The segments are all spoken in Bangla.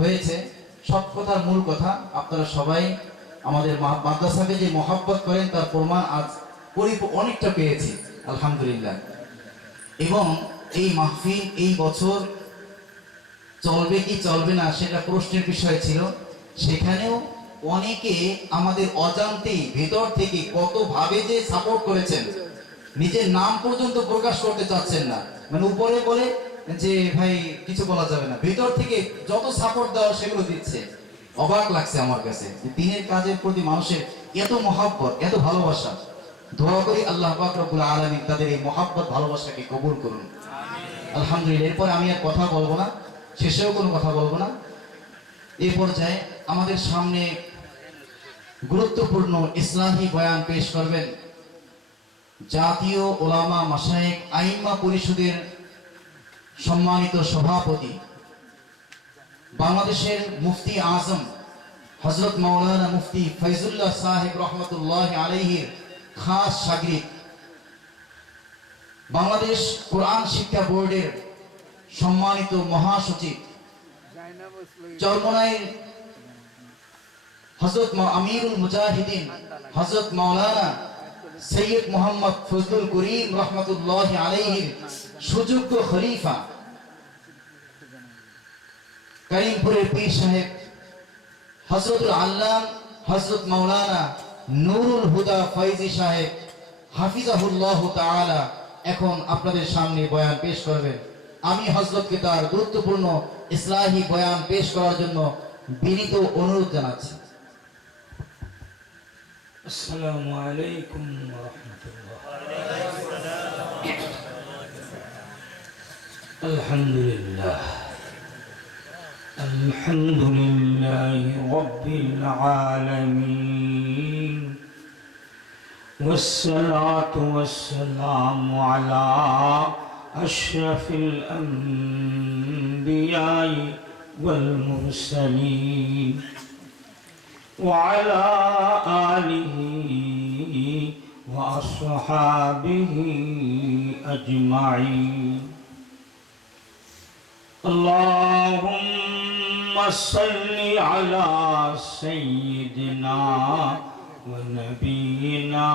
হয়েছে। সব কথার মূল কথা, আপনারা সবাই আমাদের মাদ্রাসাকে যে মহাব্বত করেন তার প্রমাণ আজ অনেকটা পেয়েছি আলহামদুলিল্লাহ। এবং এই মাহফিল এই বছর চলবে কি চলবে না সেটা প্রশ্নের বিষয় ছিল। সেখানেও অনেকে আমাদের অজান্তেই ভেতর থেকে কতভাবে যে সাপোর্ট করেছেন, নিজের নাম পর্যন্ত প্রকাশ করতে চাচ্ছেন না, মানে উপরে বলে যে ভাই কিছু বলা যাবে না, ভেতর থেকে যত সাপোর্ট দেওয়া সেগুলো দিচ্ছে। অবাক লাগছে আমার কাছে যে দিনের কাজের প্রতি মানুষের এত মহাব্বত, এত ভালোবাসা। দোয়া করি আল্লাহ পাক রব্বুল আলামিন তাদের এই মহাব্বত ভালোবাসাকে কবুল করুন আলহামদুলিল্লাহ। এরপর আমি আর কথা বলবো না, শেষেও কোনো কথা বলবো না। এই পর্যায়ে আমাদের সামনে গুরুত্বপূর্ণ ইসলাহি বয়ান পেশ করবেন জাতীয় ওলামা মাশায়েখ আইম্মা পরিষদের সম্মানিত সভাপতি, বাংলাদেশের মুফতি আজম হযরত মাওলানা মুফতি ফয়জুল্লাহ সাহেব রহমতুল্লাহ আলাইহির খাস শাগরিদ, বাংলাদেশ কোরআন শিক্ষা বোর্ডের সম্মানিত মহাসচিব, চরমনাইর হযরত আমিরুল মুজাহিদিন হযরত মাওলানা সৈয়দ মোহাম্মদ ফজলুল করিম রহমতুল্লাহ আলাইহির সুযোগ্য খলিফা, করিমপুরের পীর সাহেব হযরতুল আল্লাম হযরত মাওলানা নুরুল হুদা ফয়জি সাহেব হাফিজাহুল্লাহ তাআলা এখন আপনাদের সামনে বয়ান পেশ করবেন। আমি হযরতকে তার গুরুত্বপূর্ণ ইসলাহি বয়ান পেশ করার জন্য বিনীত অনুরোধ জানাচ্ছি। আসসালামু আলাইকুম ওয়া রাহমাতুল্লাহ। আলহামদুলিল্লাহ আলহামদুলিল্লাহি রাব্বিল আলামিন والصلاة والسلام على أشرف الأنبياء والمرسلين وعلى آله وأصحابه أجمعين. اللهم صل على سيدنا ونبينا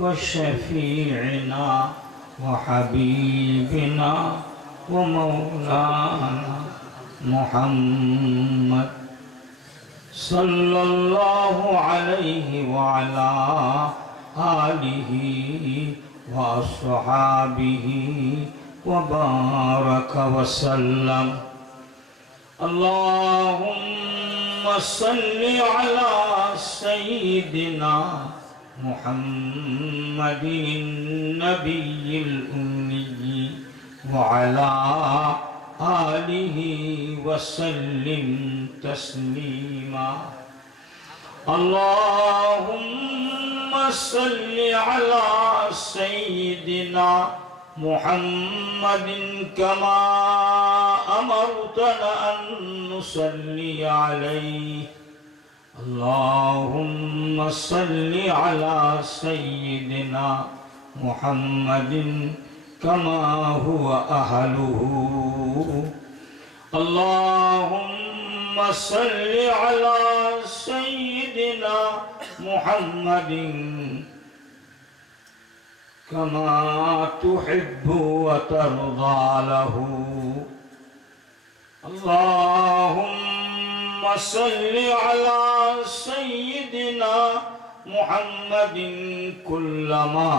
وشفيعنا وحبيبنا ومولانا محمد صلى الله عليه وعلى آله وأصحابه وبارك وسلم. اللهم صل على سيدنا محمد النبي الأمي وعلى آله وسلم تسليما. اللهم صل على سيدنا محمد كما أمرتنا أن نصلي عليه. اللهم صل على سيدنا محمد كما هو أهله. اللهم صل على سيدنا محمد كما تحب وترضى له. اللهم صل على سيدنا محمد كلما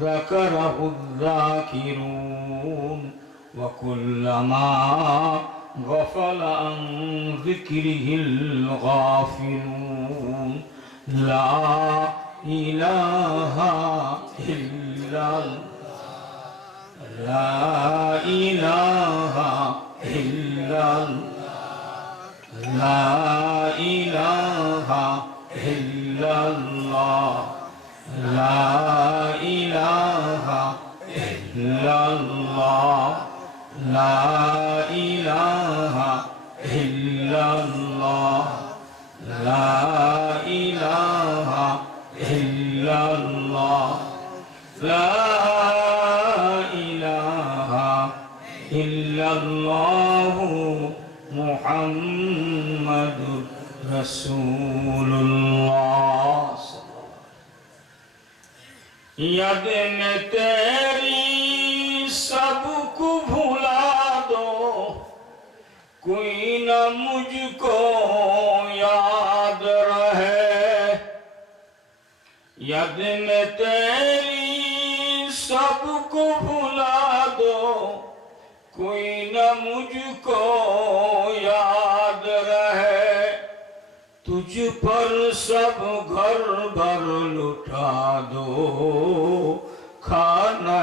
ذكره الذاكرون وكلما غفل عن ذكره الغافلون. لا إله إلا الله لا إله إلا الله لا إله إلا الله لا إله إلا الله لا إله إلا الله لا إله إلا الله لا إله إلا الله मुहम्मदुर रसूलुल्लाह। याद में तेरी सबको भुला दो, कोई न मुझको याद रहे। याद में तेरी सबको भुला दो, कोई न मुझको याद रहे। तुझ पर सब घर भर लुटा दो, खाना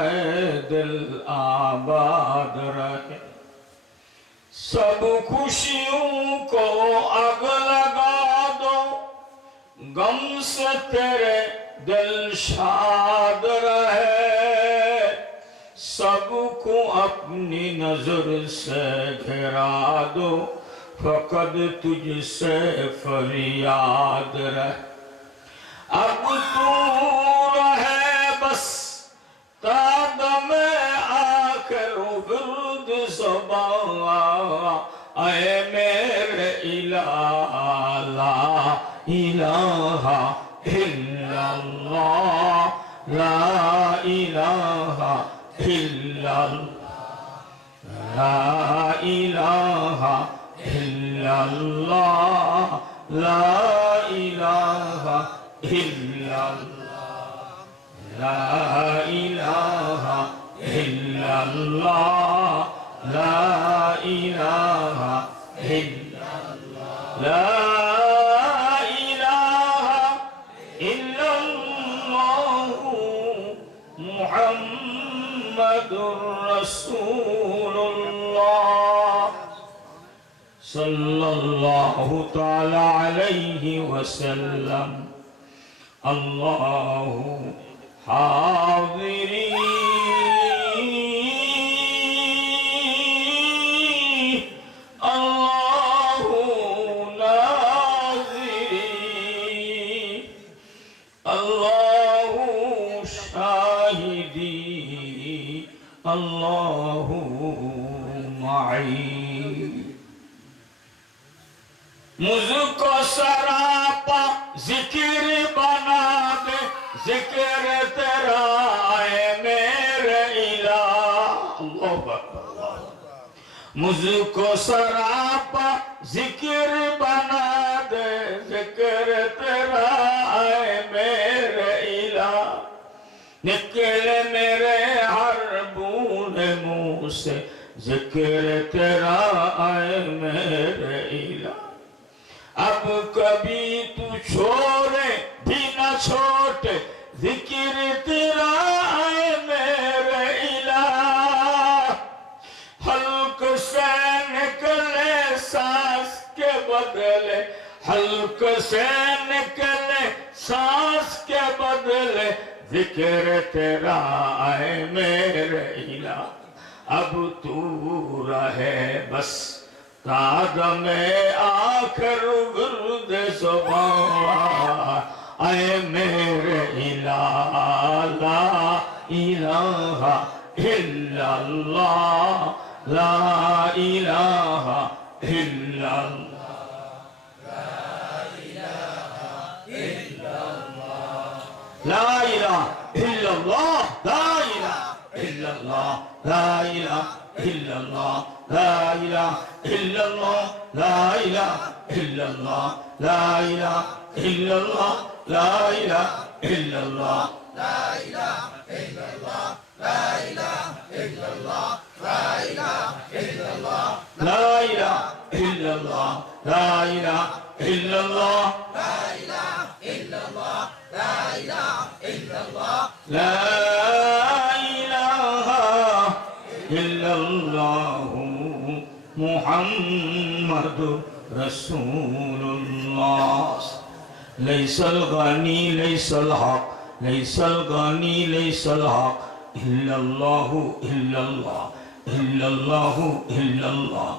दिल आबाद रहे। सब खुशियों को आग लगा दो, गम से तेरे दिल शाद रहे। सबको अपनी नजर से घिरा दो, फकत तुझसे फरियाद रहे। अब तू रहे बस तादमे आखिर विरुद ज़ुबा, ऐ मेरे इलाहा ला इलाहा इल्लल्लाह, ला इलाहा इल्लल्लाह, ला इलाहा इल्लल्लाह, ला इलाहा इल्लल्लाह, ला इलाहा इल्लल्लाह, ला इलाहा इल्लल्लाह, ला इलाहा इल्लल्लाह मुहम्मदुर रसूलुल्लाह सल्लल्लाहु तआला अलैहि वसल्लम। अल्लाहु हाज़िरी अल्लाहु नाज़िरी, अल्लाहु शाहिदी, अल्लाहु माई। मुझको सरापा जिक्र बना दे, जिक्र तेरा है मेरे इलाह। मुझको सरापा जिक्र बना दे, जिक्र तेरा है मेरे इलाह। निकले मेरे हर बूंद मुंह से, जिक्र तेरा है मेरे इलाह। अब कभी तू छोड़े भी न छोटे, जिक्र तेरा है मेरे इलाह। हल्क से निकले सांस के बदले, हल्क से निकले सांस के बदले, जिक्र तेरा है मेरे इलाह। अब तू रहे बस तादमे आखिर विरुद ज़ुबा, ऐ मेरे इलाहा ला इलाहा इल्लल्लाह, ला इलाहा इल्लल्लाह, ला इलाहा इल्लल्लाह, ला इलाहा इल्लल्लाह, ला इलाहा इल्लल्लाह, ला इलाहा इल्लल्लाह, ला इलाहा इल्लल्लाह, ला इलाहा इल्लल्लाह, ला इलाहा इल्लल्लाह, ला इलाहा इल्लल्लाह, ला इलाहा इल्लल्लाह, ला इलाहा इल्लल्लाह, ला इलाहा इल्लल्लाह, ला इलाहा इल्लल्लाह, ला इलाहा इल्लल्लाह, ला इलाहा इल्लल्लाह, ला इलाहा इल्लल्लाह, ला इलाहा इल्लल्लाह मुहम्मदुर रसूलुल्लाह। लैसल गानी लैसल हक, लैसल गानी लैसल हक, इल्लल्लाहु इल्लल्लाह, इल्लल्लाहु इल्लल्लाह,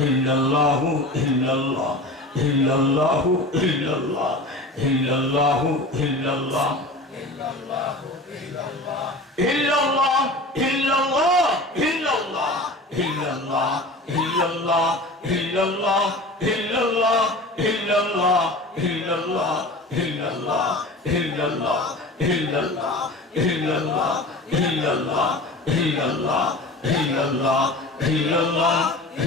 इल्लल्लाहु इल्लल्लाह, इल्लल्लाहु इल्लल्लाह, इल्लल्लाहु इल्लल्लाह, इल्लल्लाह इल्लल्लाह, इल्लल्लाह इल्लल्लाह, illallah, illallah, illallah, illallah, illallah, illallah, illallah, illallah, illallah, illallah, illallah, illallah, illallah, illallah,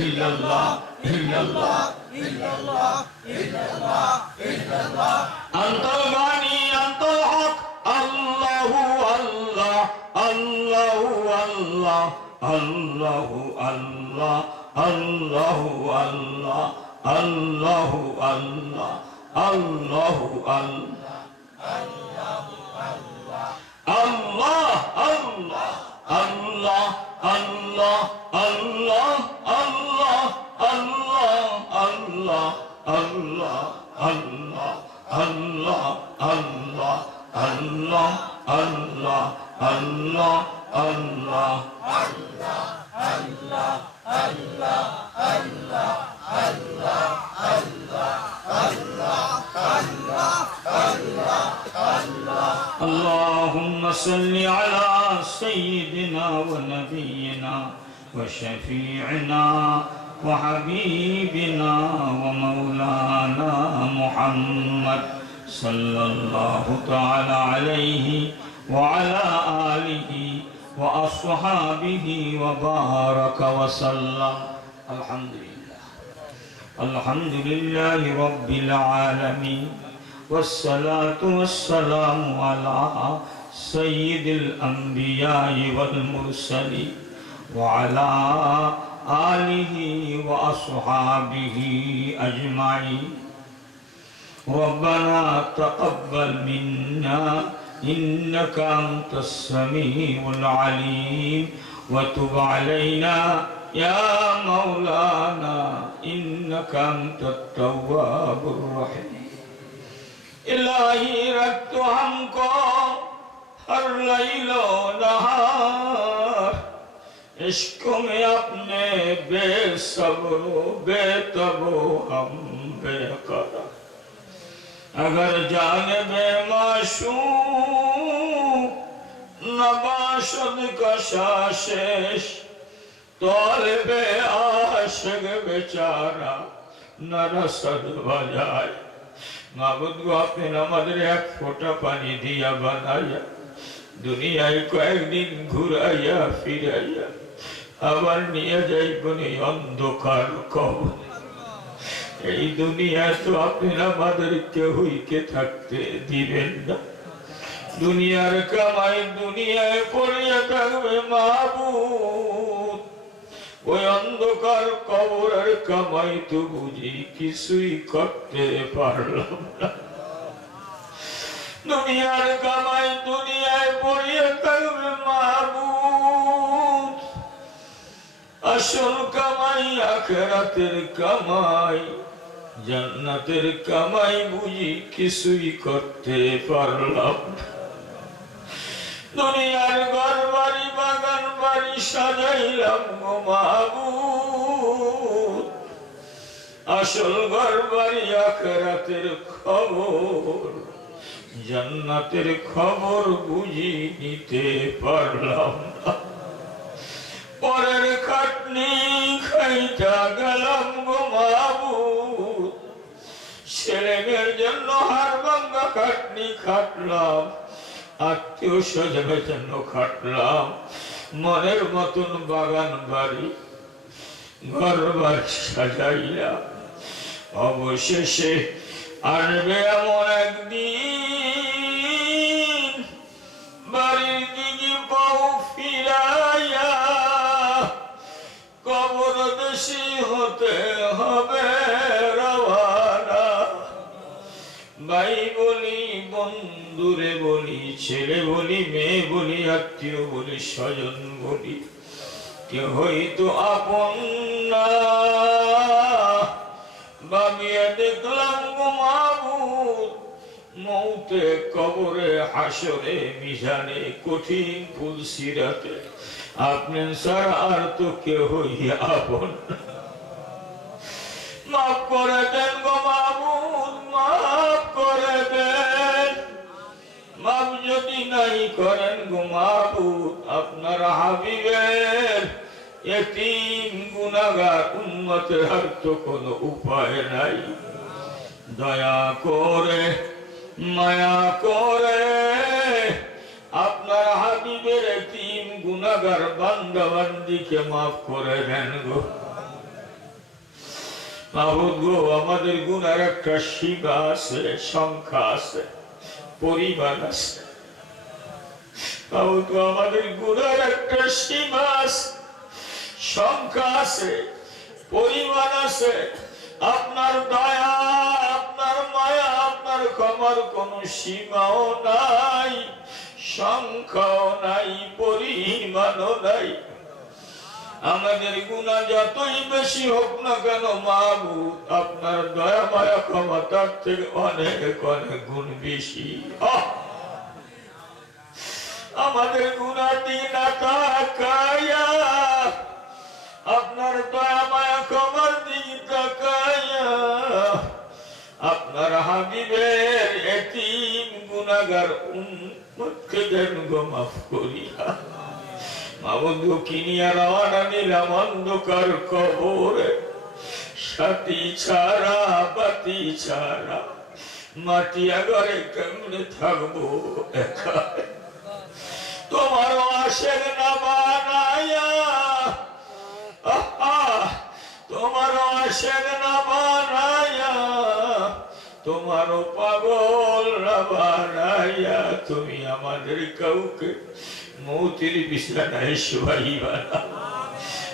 illallah, illallah, illallah, illallah, illallah. Antal Ghani, Antal Haq, Allahu Allah, Allahu Allah, Allahu Allah, Allahu Allah, Allahu Allah, Allahu Allah, Allah, Allah, Allah, Allah, Allah, Allah, Allah, Allah, Allah, Allah, Allah, Allah, Allah, Allah, Allah, Allah, اللهم صل على سيدنا ونبينا وشفيعنا وحبيبنا ومولانا محمد صلى الله تعالى عليه وعلى آله وأصحابه وبارك وسلم. الحمد لله رب العالمين، والصلاة والسلام على سيد الأنبياء والمرسلين وعلى آله وأصحابه أجمعين. ربنا تقبل منا إنك أنت السميع العليم، وتب علينا يا مولانا إنك أنت التواب الرحيم. इलाही रखतो हमको हर लैलो नहार इश्क में अपने बेसब्रो बेतबो हम बेकर अगर जाने बेमाशूम नबाशद कशाशेश तौलबे आशिक बेचारा न रसद बजाए। মাবুদ গো, আপনি আমাদের এক ফোঁটা পানি দিয়া বানাইয়া দুনিয়ায় কয়েকদিন ঘুরাইয়া ফিরাইয়া আবার নিয়ে যাইবেন এই অন্ধকার কবর। এই দুনিয়ায় তো আপনি আমাদের কেউকে থাকতে দিবেন না। দুনিয়ার কামাই দুনিয়ায় পড়িয়া থাকবে মাবুদ। ওই অন্ধকার কবরের কামাই তো বুঝি কিছুই করতে পারলাম না। দুনিয়ার কামাই দুনিয়ায় পড়িয়া থাকবে মাবুদ। আসল কামাই আখিরাতের কামাই, জান্নাতের কামাই বুঝি কিছুই করতে পারলাম না। দুনিয়ার ঘর বাড়ি বাগান বাড়ি সাজাইলাম গো মাবুদ। আসল ঘর বাড়ি আখিরাতের খবর, জান্নাতের খবর বুঝি নিতে পারলাম না। পরের খাটনি খাইটা গেলাম গো মাবুদ। ছেলে মেয়ের জন্য হাড় ভাঙা খাটনি খাটলাম, আত্মীয় স্বজনের জন্য খাটলাম, মনের মতন বাগান বাড়ি ঘর বাড়ি সাজাইয়া। অবশেষে আসবে এমন একদিন বাড়ির দিকে পাও ফিরাইয়া কবর দেশি হতে হবে রওয়ানা। ভাই বলি বন্ধুরে বলি, ছেলে বলি মেয়ে বলি, আত্মীয় বলি স্বজন বলি, কেউ হয়তো আপন না। ভাবিয়া দেখলাম গো মাবুদ, মৌতে কবরে হাসরে মিজানে কঠিন ফুলসিরাতে আপনি ছাড়া আর তো কেউ আপন না। মাফ করে দেন গো মাবুদ, মাফ করে দেন। মাফ যদি নাই করেন গো মাবুদ, আপনার হাবিবের এতিম গুনাহগার উম্মতের আর তো কোনো উপায় নাই। দয়া করে মায়া করে আপনার হাবিবের এতিম গুনাহগার বান্দা বান্দিকে মাফ করে দেন গো। মাবুদ গো, আমাদের গুনার একটা সীমা আছে, সংখ্যা আছে, পরিমাণ আছে। মাবুদ গো, আমাদের গুনার একটা সীমা আছে, সংখ্যা আছে, পরিমাণ আছে। আপনার দয়া, আপনার মায়া, আপনার ক্ষমার কোন সীমাও নাই, সংখ্যাও নাই, পরিমাণও নাই। আমাদের গুনাহ যতই বেশি হোক না কেন মাবুদ, আপনার দয়া মায়া ক্ষমা তার থেকে অনেক অনেক গুণ বেশি। আমাদের গুনাহ দিন তাকায়া আপনার দয়া মায়া ক্ষমার দিকে তাকায়া আপনার হাবিবের এতিম গুনাহগার উম্মতকে দেন গো মাফ করিয়া। মাবুদ কিনিয়া রওনা দিলাম অন্ধকার কবরে, সাথী ছাড়া বাতি ছাড়া, মাটিয়া ঘরে কেমনে থাকবো একা। তোমার আশেক না বানায়া, তোমার আশেক না বানায়া, তোমার পাগল না বানায়া তুমি আমাদের কাউকে মৌতের বিছানায় শোয়াইবা না।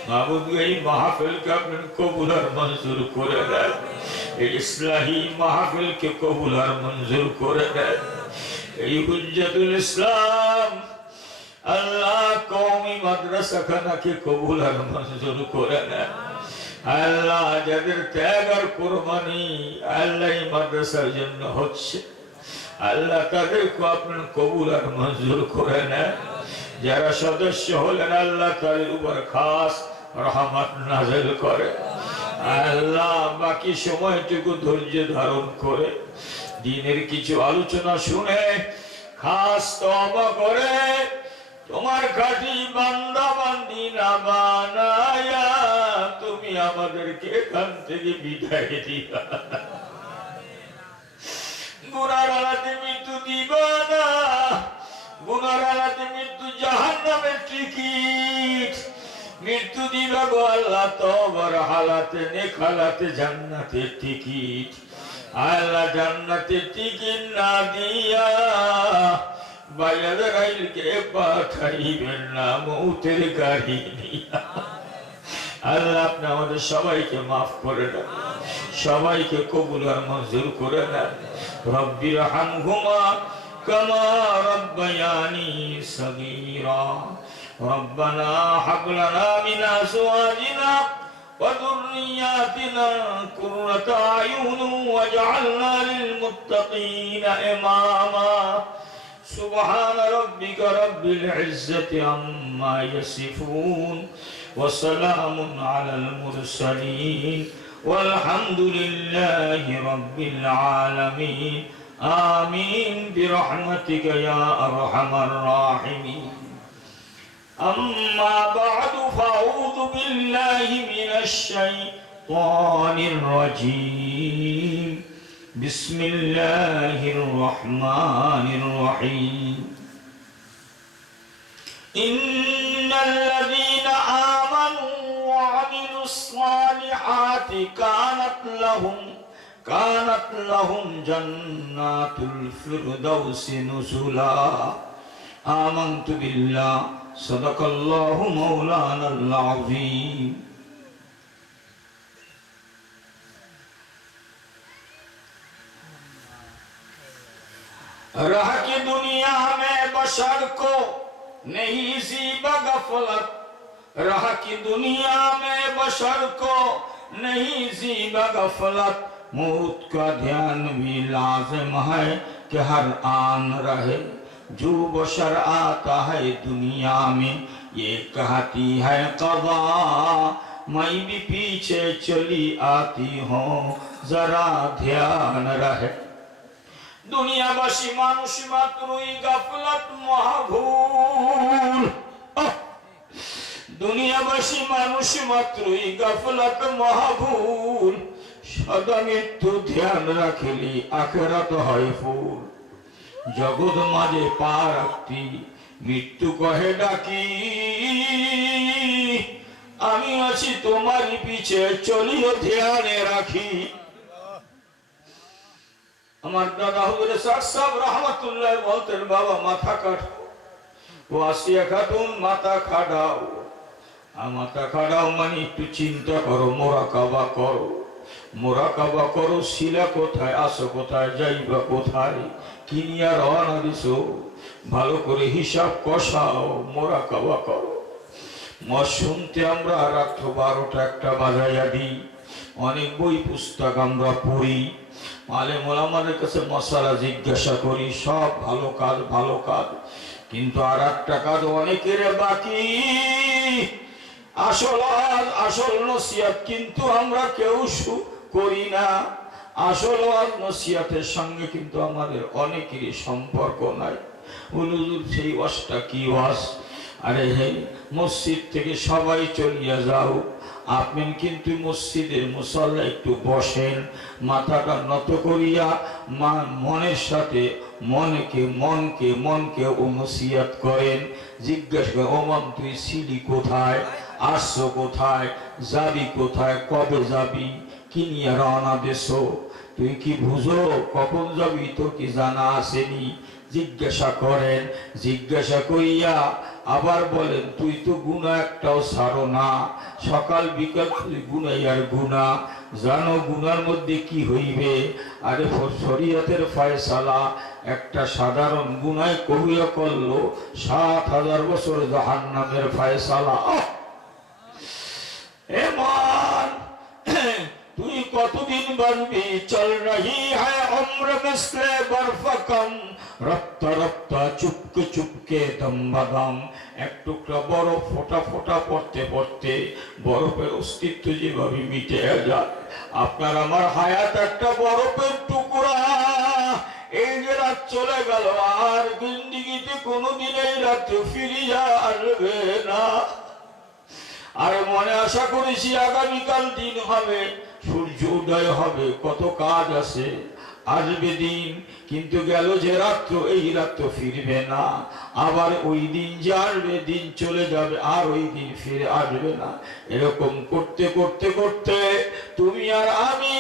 মাবুদ এই মাহফিলকে আপনি কবুল আর মঞ্জুর করে দেন, এই ইসলাহি মাহফিলকে কবুল আর মঞ্জুর করে দেন। এই হুজ্জাতুল ইসলাম আল্লাহ কওমি মাদ্রাসাখানাকে কবুল আর মঞ্জুর করে দেন। আল্লাহ যাদের ত্যাগ আর কুরবানি আল্লাহ এই মাদ্রাসার জন্য হচ্ছে, আল্লাহ তাদেরকে আপনার কবুল আর মঞ্জুর করে নেন। যারা সদস্য হলেন আল্লাহ তাদের উপর খাস রহমত নাযিল করে। আল্লাহ বাকি সময়টুকু ধৈর্য ধারণ করে দিনের কিছু আলোচনা শুনে খাস তওবা করে তোমার খাঁটি বান্দা বান্দি না বানায়া তুমি আমাদেরকে এখান থেকে বিদায় দিবা। গুনার আলাতে মৃত্যু দিবা না, গুনার আলাতে মৃত্যু জাহান্নামের টিকিট, মৃত্যু দিবা গো আল্লাহ তওবার হালাতে, নেক হালাতে জান্নাতের টিকিট। আল্লাহ জান্নাতের টিকিট না দিয়া বায়াদারাইলকে পাঠাইবেন না মৌতের গাড়ি নিয়া। আল্লাহ আপনি আমাদের সবাইকে মাফ করে দেন, সবাইকে কবুল আর মঞ্জুর করে দেন। রব্বির হামহুমা কামা রব্বায়ানি সগীরা। রব্বানা হাব লানা মিন আজওয়াজিনা ওয়া যুররিয়াতিনা কুররাতা আয়ুন ওয়াজআলনা লিল মুত্তাকিনা ইমামা। সুবহান রাব্বিকা রাব্বিল ইজ্জাতি আম্মা ইয়াসিফুন ওয়া সালামুন আলাল মুরসালিন والحمد لله رب العالمين آمين برحمتك يا أرحم الراحمين. أما بعد فأعوذ بالله من الشيطان الرجيم. بسم الله الرحمن الرحيم. إن الذين آمنوا وعملوا الصالحات كانت لهم جنات الفردوس نزلا. آمنت بالله صدق الله مولانا العظيم. रह की दुनिया में बशर को नहीं ज़ीबा गफलत, रह की दुनिया में बशर को नहीं ज़ीबा गफलत। मौत का ध्यान भी लाज़िम है कि हर आन रहे। जो बशर आता है दुनिया में ये कहती है क़ज़ा, मैं भी पीछे चली आती हूँ जरा ध्यान रहे। দুনিয়াবাসী মানুষ মাত্রই গাফলাত মহাভুল। দুনিয়াবাসী মানুষ মাত্রই গাফলাত মহাভুল, সদা মৃত্যু ধ্যান রাখিলি আখেরাত হয় ফুল। জগৎ মাঝে পা রাখতি মৃত্যু কহে ডাকি, আমি আছি তোমারই পিছে চলিও ধ্যানে রাখি। আমার দাদা হুজুর সাহেব রহমাতুল্লাহ বলতেন, বাবা মাথা কাটো, ও আসিয়া খাতুন মাথা খাড়াও। আর মাথা খাড়াও মানে একটু চিন্তা করো, মোরাকাবা করো, মোরাকাবা করো। শিলা কোথায়, আসো কোথায়, যাইবা কোথায়, কি নিয়ে রওনা দিছো, ভালো করে হিসাব কষাও, মোরাকাবা করো। মত শুনতে আমরা রাত্র 12টা 1টা বাজাইয়া দিই। অনেক বই পুস্তক আমরা পড়ি, আলেম ওলামাদের কাছে মশালা জিজ্ঞাসা করি, সব ভালো কাজ ভালো কাজ, কিন্তু আর একটা কাজ অনেকের বাকি। আসল নসিহত কিন্তু আমরা কেউ করি না। আসল নসিহতের সঙ্গে কিন্তু আমাদের অনেকেরই সম্পর্ক নাই। হুজুর সেই ওয়াজটা কি ওয়াজ? আরে হে, মসজিদ থেকে সবাই চলিয়া যাও, আপনি কিন্তু মসজিদের মুসল্লা একটু বসেন, মাথাটা নত করিয়া মনের সাথে মনকে নসিহত করেন। জিজ্ঞাসা করেন, ওমান তুই ছিলি কোথায়, আসছো কোথায়, যাবি কোথায়, কবে যাবি, কি নিয়ে রওনা দেছো, তুই কি বুঝো কখন যাবি, তোর কি জানা আসেনি? জিজ্ঞাসা করেন। জিজ্ঞাসা করিয়া আবার বলেন, তুই তো গুনাহ একটাও ছাড়ো না, সকাল বিকাল তুই গুনাই আর গুনাহ, জানো গুনার মধ্যে কি হইবে? আরে শরীয়তের ফয়সালা, একটা সাধারণ গুনায় কবিয়া করলো 7,000 বছর জাহান্নামের ফয়সালা। এমান তুই কতদিন বাঁচবি? চল রহি হ্যায় উম্র মিসলে বরফকম, রপ্তা রপ্তা চুপকে চুপকে দম বাদাম। এক টুকরা বরফ ফোটা ফোটা পড়তে পড়তে বরফের অস্তিত্ব যেভাবে মিটে যায়, আপনার আমার হায়াত একটা বরফের টুকরা। এই যে রাত চলে গেল, আর জিন্দিগিতে কোনোদিন এই রাত ফিরিয়া আসবে না। আরে মনে আশা করেছি আগামীকাল দিন হবে, সূর্য উদয় হবে, কত কাজ আছে, আসবে দিন, কিন্তু গেল যে রাত্র, এই রাত্র ফিরবে না। আবার ওই দিন যে আসবে, দিন চলে যাবে, আর ওই দিন ফিরে আসবে না। এরকম করতে করতে করতে তুমি আর আমি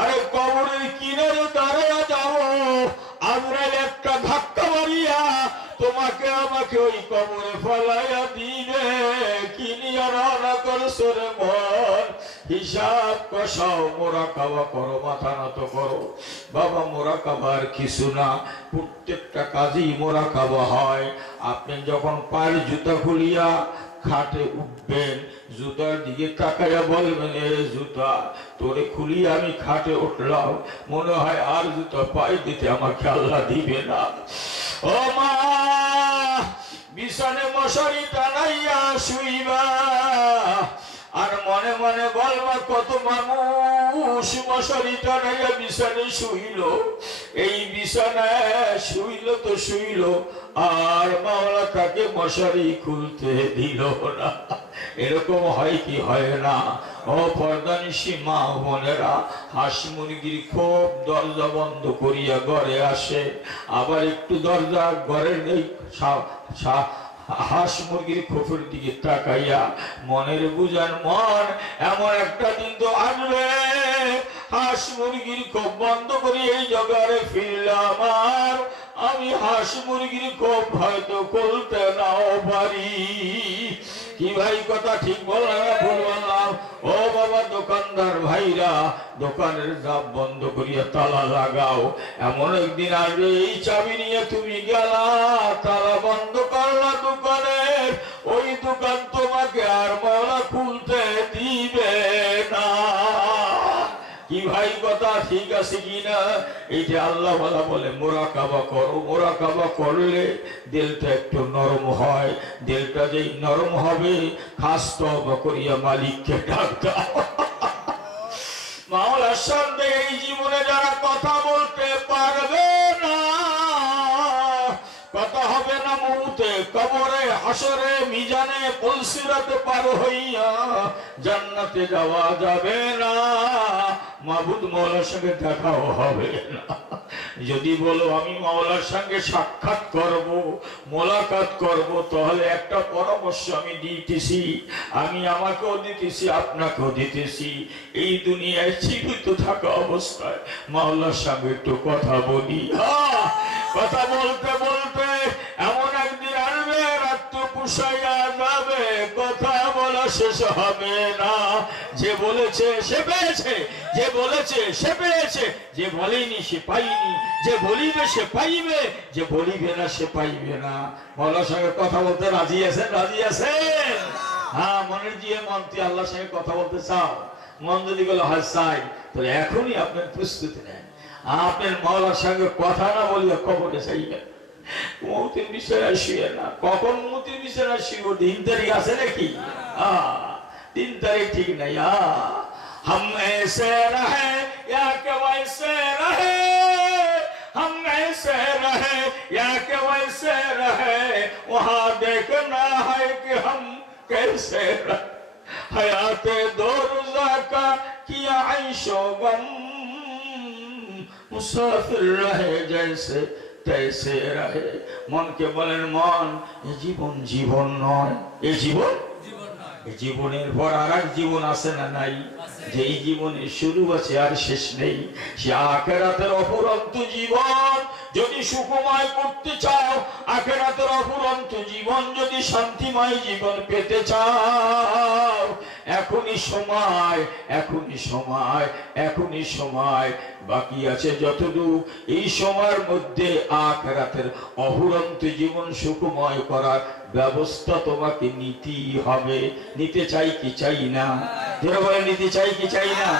আরে কবরের কিনারে দাঁড়ায়া যাও। আজরাইল একটা ধাক্কা মারিয়া তোমাকে আমাকে ওই কবরে ফলাইয়া দিবে। কি নিয়ে রওনা করছো রে মন? হিসাব কষাও, মোরাকাবা করো, মাথা নত করো। বাবা মোরাকাবার কিছু না, প্রত্যেকটা কাজেই মোরাকাবা হয়। আপনি যখন পায়ের জুতা খুলিয়া খাটে উঠবেন, জুতার দিকে তাকাইয়া বলবেন, এ জুতা তোরে খুলিয়ে আমি খাটে উঠলাম, মনে হয় আর জুতা পায়ে দিতে আমাকে আল্লাহ দিবে না। ও মা, বিছানে মশারি টানাইয়া শুইবা, আর মনে মনে বলবা, কত মানুষ মশারি টানাইয়া বিছানে শুইল। এই বিছানায় শুইল তো শুইল, আর মাওলা তাকে মশারি খুলতে দিল না। এরকম হয় কি হয় না? ও পর্দানিশী মা বোনেরা, হাঁস মুরগির খুব দরজা বন্ধ করিয়া ঘরে আসে, আবার একটু দরজা ঘরের নেই, হাঁস মুরগির খোপের দিকে তাকাইয়া মনের বুঝান, মন এমন একটা দিন তো আসবে, হাঁস মুরগির খোপ বন্ধ করে এই জগারে ফিরলাম, আর আমি হাঁস মুরগির খোপ হয়তো খুলতে নাও পারি। কি ভাই কথা ঠিক বললাম না ভুল বললাম? ও বাবা দোকানদার ভাইরা, দোকানের জাপ বন্ধ করিয়া তালা লাগাও। এমন একদিন আসবে, এই চাবি নিয়ে তুমি গেলা, তালা বন্ধ করলা দোকানের, ওই দোকান তোমাকে আর মাওলা খুলতে দিবে না। কি ভাই কথা ঠিক আছে কিনা? এই যে আল্লাহ বলে মোরাকাবা করো, মোরাকাবা করলে দিলটা একটু নরম হয়। দিলটা যেই নরম হবে, খাস তওবা করিয়া মালিককে ডাক দাও। মাওলার সঙ্গে এই জীবনে যারা কথা বলতে পারবে না, কথা হবে না, মৌত মৌতে, কবরে, হাসরে, মিজানে, পুলসিরাতে পার হইয়া জান্নাতে যাওয়া যাবে না, মাবুদ মাওলার সঙ্গে দেখাও হবে না। যদি বলো আমি মাওলার সঙ্গে সাক্ষাৎ করব, মোলাকাত করব, তাহলে একটা পরামর্শ আমি দিতেছি, আমি আমাকেও দিতেছি, আপনাকেও দিতেছি, এই দুনিয়ায় জীবিত থাকা অবস্থায় মাওলার সঙ্গে একটু কথা বলি। কথা বলতে বলতে এমন একদিন আসবে, রাত্র পুষাইয়া যাবে, কথা বলা শেষ হবে না। যে বলেছে সে পেয়েছে, যে বলেছে সে পেয়েছে, যে বলেনি সে পাইনি, যে বলিবে সে পাইবে, যে বলিবে না সে পাইবে না। মাওলার সঙ্গে কথা বলতে রাজি আছেন? রাজি আছেন? হ্যাঁ, মনের দিয়ে মন তুই আল্লাহর সঙ্গে কথা বলতে চাও, মন যদি বলে হয় চাই, তাহলে এখনই আপনার প্রস্তুতি নেন। আপনার মাওলার সঙ্গে কথা না বলিয়া কবরে চাইবেন, মৌতের বিষয় আসিয়ে না। কখন মৌতের বিষয় আসিব? দিন তারিখ আছে নাকি? দিন তারিখ ঠিক নাই। हम ऐसे रहे या कि वैसे रहे, हम ऐसे रहे या कि वैसे रहे, वहां देखना है कि हम कैसे रहे। हयाते दो रोजा का किया ऐशो गम, मुसाफिर रहे जैसे तैसे रहे। मन के বলেন মন, এ জীবন জীবন নয়, এ জীবন জীবনের পর আর এক জীবন আছে না নাই? যেই জীবনের শুরু আছে আর শেষ নেই, সে আখিরাতের অফুরন্ত জীবন। যদি সুখময় করতে চাও, আখিরাতের অফুরন্ত জীবন, যদি শান্তিময় জীবন পেতে চাও, এখনই সময়, এখনই সময়, এখনই সময়। বাকি আছে যতটুকু, এই সময়ের মধ্যে আখিরাতের অফুরন্ত জীবন সুখময় করার ব্যবস্থা তোমাকে নিতেই হবে। নিতে চাই কি চাই না? যারা বলে নিতে চাই কি চাই না?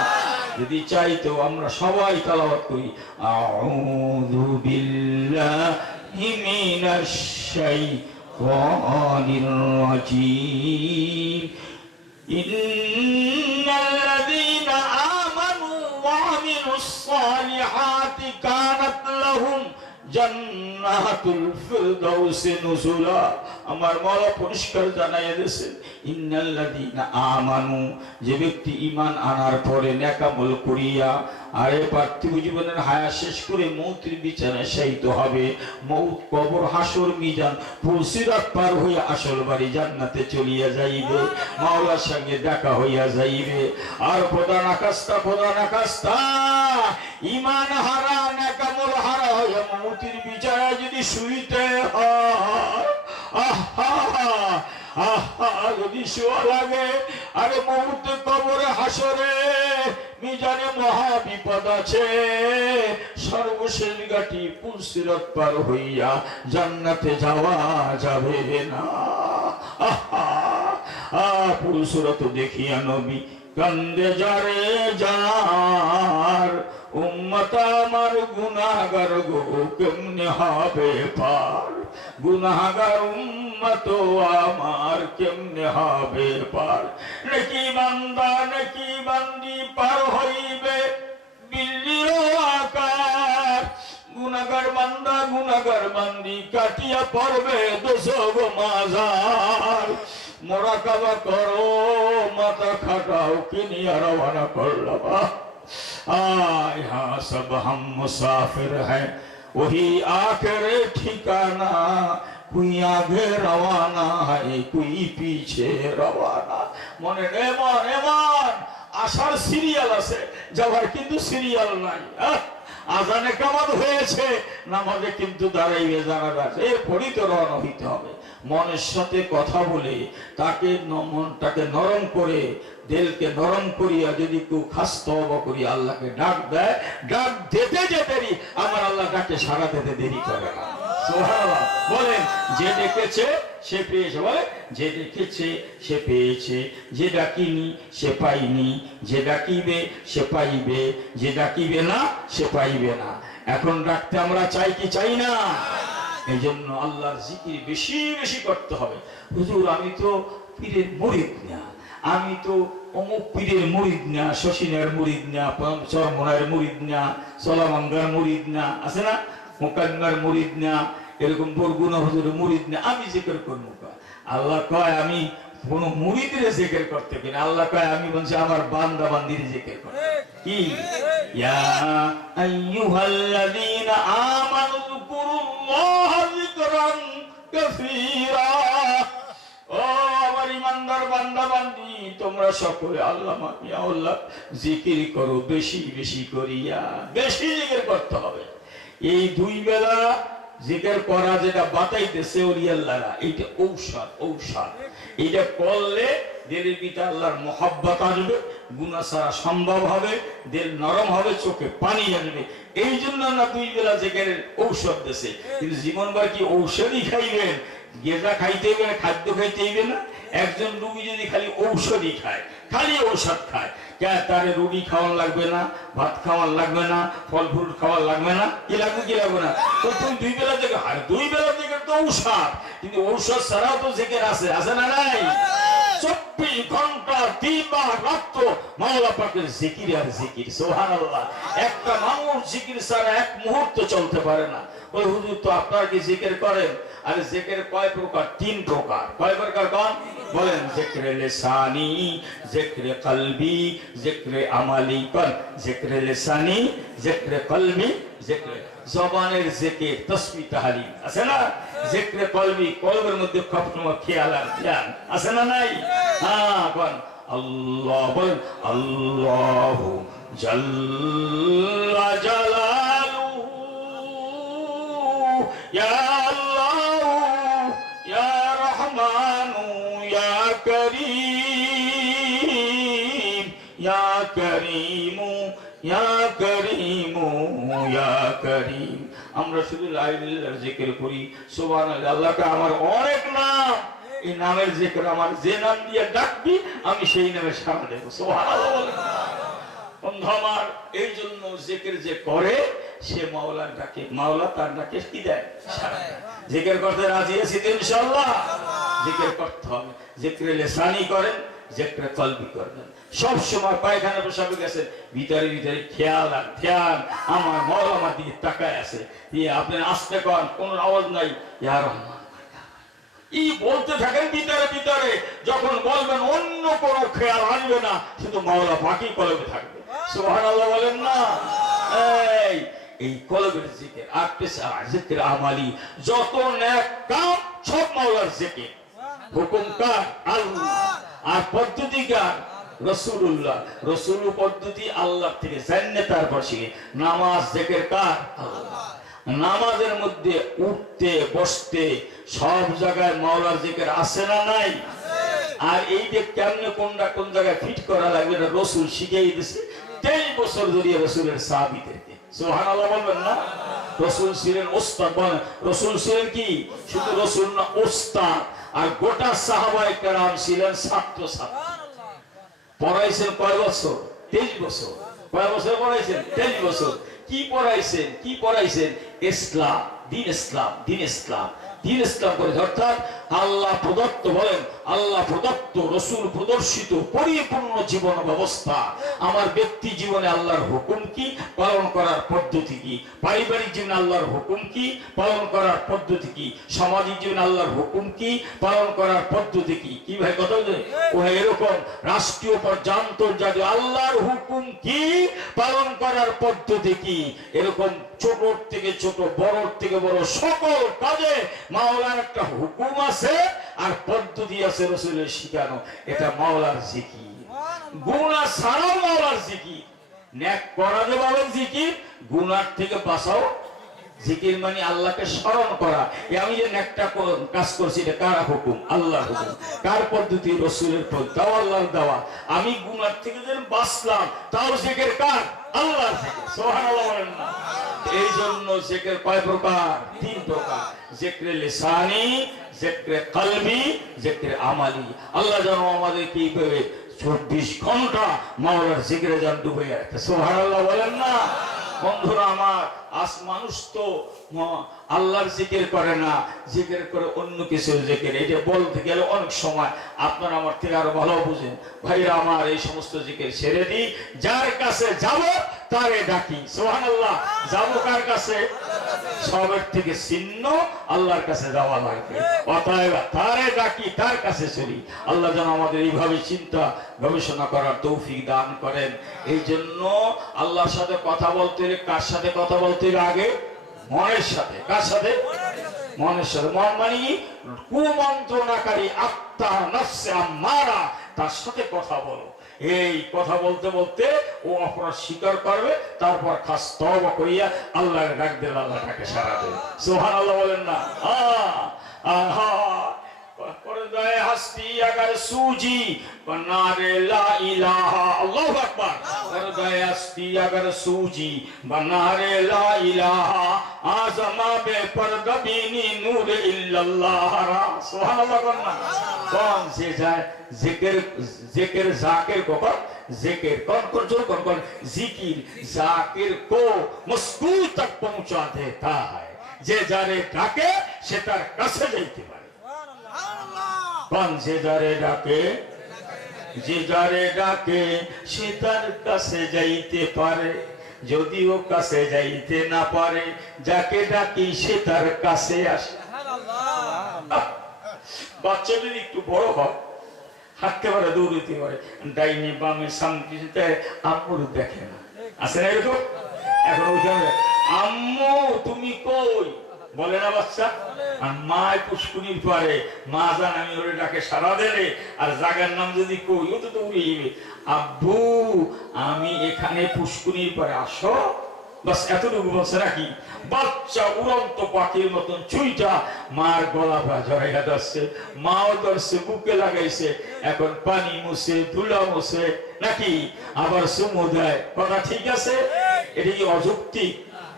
যদি চাই তো আমরা সবাই তেলাওয়াত করি, আউযু বিল্লাহি মিনাশ শাইতানির রাজীম, ইন্নাল্লাযীনা আমানু ওয়া আমিলুস সালিহাতি কানাত লাহুম জান্নাতুল ফিরদাউসি নুজুলা। আমার মাওলা পরিষ্কার জানাইয়া দিয়েছেন, ইন্নাল্লাযীনা আমানু, যে ব্যক্তি ঈমান আনার পরে নেক আমল করিয়া আরে পার্থিব জীবনের হায়াত শেষ করে মৌতের বিছানায় শায়িত হবে, মৌত, কবর, হাসর, মিজান, পুলসিরাত পার হইয়া আসল বাড়ি জান্নাতে চলিয়া যাইবে, মাওলার সঙ্গে দেখা হইয়া যাইবে। আর প্রধান আকাশটা ঈমান হারা, নেক আমল হারা হইয়া মৌতের বিছানায় যদি শুইতে হয়, যদি শোয়া লাগে, আরে মৌতে, কবরে, হাসরে, মিজানে মহা বিপদ আছে। সর্বশেষ গাটি পুলসিরাত পার হইয়া জান্নাতে যাওয়া যাবে না। পুলসিরাত দেখিয়া নবী কান্দে যারে যার, উম্মত আমার গুনাহগার গো কেমনে হবে পার, গুনাহগার উম্মত আমার কেমনে হবে পার। নেকি বান্দা নেকি বান্দি পার হইবে বিল্লির আকার, গুনাহগার বান্দা গুনাহগার বান্দি কাটিয়া পড়বে দোজখ মাজার। মোরাকাবা করো, মাথা খাটাও, কিনিয়া রওনা করলাম। यहाँ सब हम मुसाफिर हैं, वही आखिर ठिकाना, कोई आगे रवाना है, कोई पीछे रवाना। মনে এমন এমন আসার সিরিয়াল আছে, যাওয়ার কিন্তু সিরিয়াল নাই। আজানে কামাত হয়েছে, নামাজে কিন্তু দাঁড়াইবে জানাজা, এরপরই তো রওনা হইতে হবে। মনের সাথে কথা বলে তাকে মনটাকে নরম করে, দিলকে নরম করিয়া যদি কেউ খাস তওবা করি আল্লাহকে ডাক দেয়, ডাক দিতে যে দেরি, আমার আল্লাহ ডাকে সাড়া দিতে দেরি করে না। সুবহানাল্লাহ। বলেন, যে ডেকেছে সে পেয়েছে, বলে যে ডেকেছে সে পেয়েছে, যে ডাকিনি সে পাইনি, যে ডাকিবে সে পাইবে, যে ডাকিবে না সে পাইবে না। এখন ডাকতে আমরা চাই কি চাই না? এই জন্য আল্লাহর জিকির বেশি বেশি করতে হবে। হুজুর আমি তো পীরের মুরিদ না, আমি তো অমুক পীরের মুরিদ না, শশিনের মুরিদ না, চরমনার মুরিদ না, সলামাঙ্গার মুরিদ না, আছে না, মোকান্নার মুরিদ না, এরকম বরগুনা হুজুরের মুরিদ না আমি জিকির করবো কা? আল্লাহ কয় আমি কোন মুরিদের জিকির করতে পারি না। আল্লাহ কয় আমি বলছি আমার বান্দা বান্দির জিকির করতে। কি ইয়া আইয়ুহাল্লাযীনা আমানু যকুরুল্লাহ যিকরান কাসীরা। ও আমার ইমানদার বান্দা বান্দি, তোমরা সকলে আল্লাহ মানিয়া আল্লাহ জিকির করো বেশি বেশি করিয়া। বেশি জিকির করতে হবে। এই দুই বেলা জিকির করা যেটা বাতাইতেছে ওলিয়াল্লাহরা, এইটা ঔষধ। ঔষধ এটা করলে দিলের ভিতরে আল্লাহর মহব্বত আসবে, গুনাহ ছাড়া সম্ভব হবে, দিল নরম হবে, চোখে পানি আসবে। এই জন্য না দুই বেলা জিকিরের ঔষধ দিছে। কিন্তু জীবনভর কি ঔষধই খাইবেন? গেজা খাইতে হইবে না, খাদ্য খাইতে হইবে না? একজন রুগী যদি খালি ঔষধই খায়, খালি ঔষধ খায়, তার রুটি খাওয়ার লাগবে না, ভাত খাওয়ার লাগবে না, ফল ফ্রুট খাওয়ার লাগবে না, কি লাগবে কি লাগবে না? তো তুমি দুই বেলা থেকে, আর দুই বেলা থেকে তো ঔষধ, কিন্তু ঔষধ ছাড়াও তো জিকির আছে, আছে না নাই? 24 ঘন্টা দিবা রাত্র মাওলা পাকের জিকির আর জিকির। সুবহানাল্লাহ। একটা মানুষ জিকির ছাড়া এক মুহূর্ত চলতে পারে না। ওই হুজুর তো আপনারা কি জিকির করেন? আরে জিকির কয় প্রকার? 3 প্রকার। কয় প্রকার কোন? বলেন জিকরে লিসানি, জিকরে কলবি, জিকরে আমালি। কোন? জিকরে লিসানি, জিকরে কলবি, জিকরে জবানের জিকির, তাসবিহ তাহলিল আছে না? জিকরে কলবি, কলবের মধ্যে সবসময় খেয়াল আর ধ্যান আছে না নাই? হ্যাঁ, কোন? আল্লাহ। বলেন আল্লাহু জাল্লা জালালুহু, ইয়া আল্লাহু ইয়া রহমানু ইয়া করিম, ইয়া করিমু ইয়া করিমু ইয়া করিম। আমরা শুধু লা ইলাহা ইল্লাল্লাহ জিকির করি, সুবহানাল্লাহ। আল্লাহকে আমার অনেক নাম, এই নামের জিকির আমার যে নাম দিয়ে ডাকবি আমি সেই নামে সাড়া দেব। সুবহানাল্লাহ। বন্ধু আমার, এই জন্য জিকির যে করে সে মাওলার ডাকে, মাওলা তার ডাকে কি দেয়? সাড়া দেয়। জিকির করতে রাজি আছি তো ইনশাআল্লাহ? জিকির করতে হবে। জিকরে লিসানি করেন, জিকরে কলবি করবেন। সব সময় পায়খানা পেশাবে গেছেন, ভিতরে ভিতরে খেয়াল আর ধ্যান, আমার মাওলা আমার দিকে তাকায় আছে। আপনি আস্তে করেন, কোন আওয়াজ নাই, ইয়া রহমান ই বলতে থাকেন ভিতরে ভিতরে। যখন বলবেন অন্য কোনো খেয়াল আসবে না, শুধু মাওলা বাকি কলবে থাকবে। সুবহানাল্লাহ বলেন না? এই কলবের জিকির। আর পেশা জিকির আমালি, যত নেক কাম সব মাওলার জিকির। হুকুম কার? আল্লাহ। আর পদ্ধতি কার? রাসূলুল্লাহ। রাসূল পদ্ধতি আল্লাহ থেকে জান্নাত, তারপর শিখে নামাজ জিকির কার? আল্লাহ। নামাজের মধ্যে উঠতে বসতে সব জায়গায় মাওলার জিকির আছে না নাই? আর এই যে কেমনে কোনটা কোন জায়গায় ফিট করা লাগবে না রাসূল শিখিয়ে দিয়েছে। 23 বছর ধরে রাসূলের সাহাবীদেরকে। সুবহানাল্লাহ বলবেন না? রাসূল ছিলেন ওস্তাদ। বলেন রাসূল ছিলেন কি? শুধু রাসূল না, ওস্তাদ। আর গোটা সাহাবায়ে কেরাম ছিলেন ছাত্র ছাত্রী। পড়াইছেন কয় বছর? 23 বছর। কয় বছর পড়াইছেন? 23 বছর। কি পড়াইছেন? কি পড়াইছেন? ইসলাম, দ্বীন ইসলাম, দ্বীন ইসলাম, দ্বীন ইসলাম করে। অর্থাৎ আল্লাহ প্রদত্ত, বলেন আল্লাহ প্রদত্ত, রাসূল প্রদর্শিত পরিপূর্ণ জীবন ব্যবস্থা। আমার ব্যক্তি জীবনে আল্লাহর হুকুম কি, পালন করার পদ্ধতি কি? পারিবারিক জীবনে আল্লাহর হুকুম কি, পালন করার পদ্ধতি কি? সামাজিক জীবনে আল্লাহর হুকুম কি, পালন করার পদ্ধতি কি? কি ভাই কথা বলছে? ও এরকম রাষ্ট্রীয় পর্যায়ে আন্তর্জাতিক আল্লাহর হুকুম কি, পালন করার পদ্ধতি কি? এরকম ছোট থেকে ছোট, বড় থেকে বড় সকল কাজে মাওলার একটা হুকুম আছে আর পদ্ধতি আছে রাসূলের শিখানো। এটা মাওলার জিকির। গুনাহ ছাড়াও মাওলার জিকির। নেক করা যে বলেন জিকির, গুনাহ থেকে বাঁচাও জিকির। মানে আল্লাহকে স্মরণ করা। আমি যে নেকটা কাজ করছি, এটা কার হুকুম? আল্লাহর হুকুম। কার পদ্ধতি? রাসূলের পদ্ধতি। তাও আল্লাহর দেওয়া। আমি গুনাহ থেকে যেন বাঁচলাম, তাও জিকির কার? আল্লাহর জিকির। সুবহানাল্লাহ বলেন না? এই জন্য জিকির কয় প্রকার? 3 প্রকার। জিকরে লিসানি, জিকরে কলবি, জিকরে আমালি। আল্লাহ যেন আমাদেরকে এইভাবে 24 ঘন্টা মাওলার জিকিরে যেন ডুবে রাখে। সুবহানাল্লাহ বলেন না? বন্ধুরা আমার, আজ মানুষ তো আল্লাহর জিকির করে না, জিকির করে অন্য কিছু জিকির। এটা বলতে গেলে অনেক সময় আপনারা আমার থেকে আরো ভালো বুঝেন। ভাইরা আমার, এই সমস্ত জিকির ছেড়ে দিই, যার কাছে যাব তারে ডাকি। সুবহানাল্লাহ। যাব কার কাছে? সবের থেকে ছিন্ন আল্লাহর কাছে যাওয়া লাগবে। অতএব তারে ডাকি, তার কাছে চলি। আল্লাহ যেন আমাদের এইভাবে চিন্তা গবেষণা করার তৌফিক দান করেন। এই জন্য আল্লাহর সাথে কথা বলতে হলে কার সাথে কথা বলতে হবে? আগে মনের সাথে। কার সাথে? মনের সাথে। মন মানে কি? কুমন্ত্রণাকারী আত্মা, নফসে আম্মারা, তার সাথে কথা বলো। এই কথা বলতে বলতে ও অপরাধ স্বীকার করবে, তারপর খাস তওবা করিয়া আল্লাহর ডাক দিলে আল্লাহ তাকে সাড়া দেবে। সুবহানাল্লাহ বলেন না? पर्दाए हस्ती अगर सूजी बनारे ला इलाहा, अल्लाहु अकबर। पर्दाए हस्ती अगर सूजी बनारे ला इलाहा, आज़मा बे पर्दा बीनी नूर इल्लल्लाह रा। सुभानअल्लाह करना। कौन से जाए जिक्र, जिक्र जाकिर को कर, जिक्र कौन जो कौन जिकिर जाकिर को मुस्कुल तक पहुंचा देता है। जे जारे डाके से तार काছে যাইতে পারে। कौन से जारे डाके, যে যারে ডাকে সে তার কাছে যাইতে পারে। যদি ও কাছে যাইতে না পারে, যাকে ডাকি সে তার কাছে আসে। বাচ্চা যদি একটু বড় হয়, হাঁটতে পারে, দৌড়তে পারে, ডাইনে বামে সামনে আম্মুর দেখে না, আছে না এরকম? এখন ওইখানে আম্মু তুমি কই বলে না বাচ্চা? আর মায় পুষ্কুনির পারে, মা জান আমি ওরে ডাকে সারা দেলে, আর জায়গার নাম যদি কই ও তো উড়ে যাবে। আব্বু আমি এখানে পুষ্কুনির পারে, আসো। বাস এতটুকু বলছে নাকি? বাচ্চা উড়ন্ত পাখির মতন চুইটা মার গলা জড়াইয়া ধরছে, মাও ধরছে, বুকে লাগাইছে, এখন পানি মুছে, ধুলা মুছে নাকি, আবার চুমু দেয়। কথা ঠিক আছে? এটা কি অযৌক্তিক,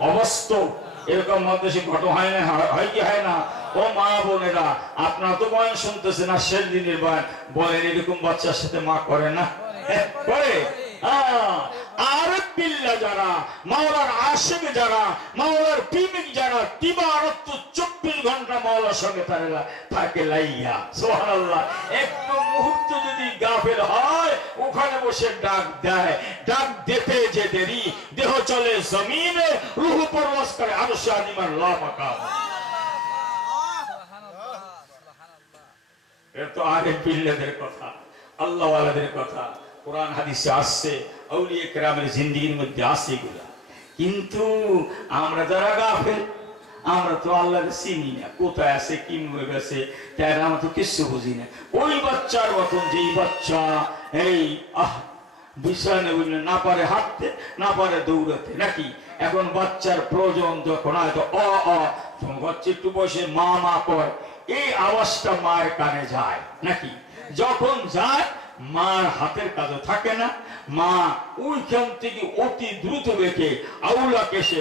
অবাস্তব? এরকম মধ্যে ঘটনা হয় না? হয় কি হয় না? ও মা বোনেরা, আপনারা তো বয়ান শুনতেছেন, আর শেষ দিনের বয়ান বলেন, এরকম বাচ্চার সাথে মা করে না? করে। আরেক বিল্লা যারা, মাওলার আশিক যারা, মাওলার প্রেমিক যারা, দিবারাত 24 ঘন্টা মাওলার সঙ্গে তারা থাকে লাইয়া। সুবহানাল্লাহ। একটু মুহূর্ত যদি গাফেল হয়, ওখানে বসে ডাক দেয়, ডাক দিতে যে দেরি, দেহ চলে জমিনে, রূহ পরওয়াজ করে আরশে আজিমের লা মাকাম। এটা তো আরেক বিল্লাদের কথা, আল্লাহ ওয়ালাদের কথা। কোরআন হাদিসে আসছে, আউলিয়া কেরামের জিন্দেগির মধ্যে আছে এগুলা। কিন্তু আমরা যারা গাফেল, আমরা তো আল্লাহর চিনি না, কোথায় আছে, কি গেছে, তাই আমরা তো কিছু বুঝি না। ওই বাচ্চার মতন, যেই বাচ্চা এই বিছানে বুঝলে না পারে হাঁটতে, না পারে দৌড়াতে নাকি, এখন বাচ্চার প্রয়োজন যখন হয় তো বাচ্চা একটু বসে মা মা কয়, এই আওয়াজটা মায়ের কানে যায় নাকি? যখন যায় মার হাতের কাজও থাকে না, মা ওইখান থেকে অতি দ্রুত রেখে আউলাকে সে